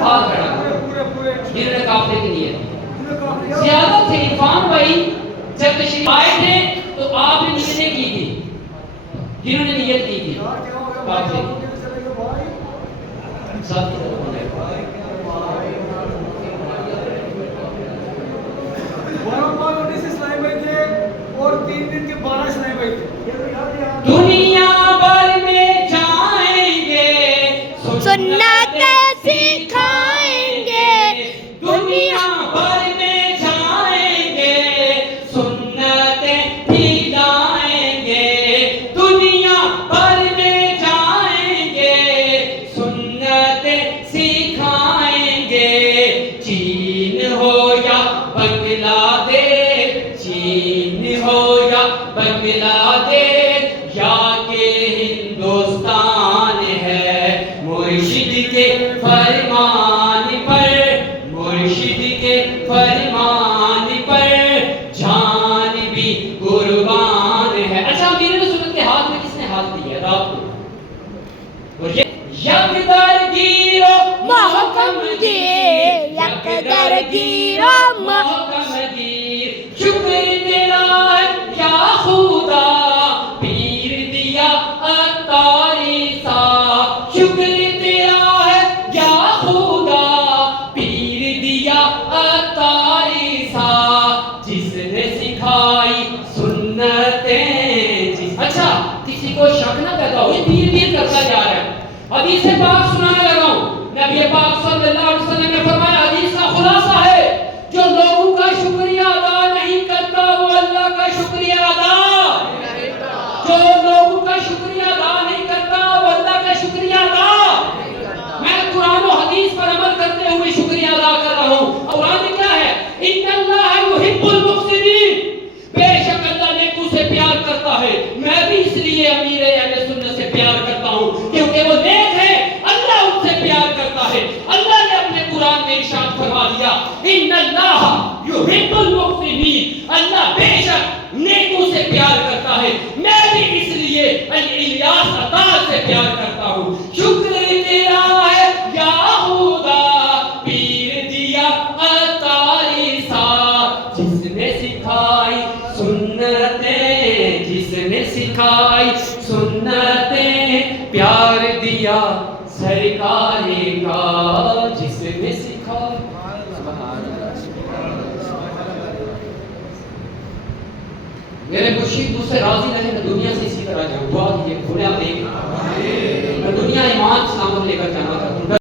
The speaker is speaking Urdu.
ہاتھ بڑھا جنہوں نے قافلے کی نیت کی. زیادہ تھے عرفان بھائی جب تشریف آئے تھے تو آپ نے نیتیں کی تھی. جنہوں نے نیت کی تھی قافلے کی ساتھ کی طرف ہونے اور 3 دن کے 12 اسلام بھائی تھے. دنیا بھر میں جائیں گے سنتیں سکھائیں گے. دنیا بھر میں جائیں گے سنتیں پھیلائیں گے. دنیا بھر میں جائیں گے سنتیں سکھائیں گے. چین ہو یا بنگلہ دیش چین ہو یا بنگلہ دیش یا کہ ہندوستان ہے مرشد کے فرمان پر مرشد کے فرمان پر جان بھی قربان ہے. اچھا امیر سنت کے ہاتھ میں کس نے ہاتھ دیا رات کو؟ اور یک درگیر و محکم گیر یک درگیر و محکم گیر. شکر تیرا ہے یا خدا پیر دیا اتاری سا. شکر تیرا ہے یا خدا پیر دیا اتاری سا. جس نے سکھائی سنتیں اچھا کسی کو شک نہ پیدا ہو یہ پیر پیر کرتا جا رہا ہے. حدیث پاک سنانے لگا ہوں. نبی پاک صلی اللہ علیہ وسلم نے فرمایا حدیث کا خلاصہ ہے جو لوگوں کا شکریہ ادا نہیں کرتا وہ اللہ کا شکریہ ادا جو لوگوں کا شکریہ ادا نہیں کرتا وہ اللہ کا شکریہ ادا. میں قرآن و حدیث پر عمل کرتے ہوئے شکریہ ادا کر رہا ہوں. قرآن کیا ہے؟ ان اللہ یحب المحسنین. بے شک اللہ نیکوں سے پیار کرتا ہے. میں بھی اس لیے امیر اہل سنت سے پیار کرتا ہوں کیونکہ وہ نیک ہے اللہ ان سے پیار کرتا ہے. اللہ نے اپنے قرآن میں ارشاد فرما دیا ان اللہ یحب المحسنین. اللہ بے شک نیکوں سے پیار کرتا ہے. میں بھی اس لیے الیاس عطار سے پیار کرتا ہوں. شکر تیرا ہے یا خدا پیر دیا اتاری سا. جس نے سکھائی سنتیں جس نے سکھائی سنتیں پیار دیا سرکار کا. جس نے سکھائی میرے مرشد مجھ سے راضی رہے میں دنیا سے اسی طرح جاؤں. دعا کیجیے کھولے آپ دیکھ میں دنیا ایمان سلامت لے کر جانا چاہتا ہوں.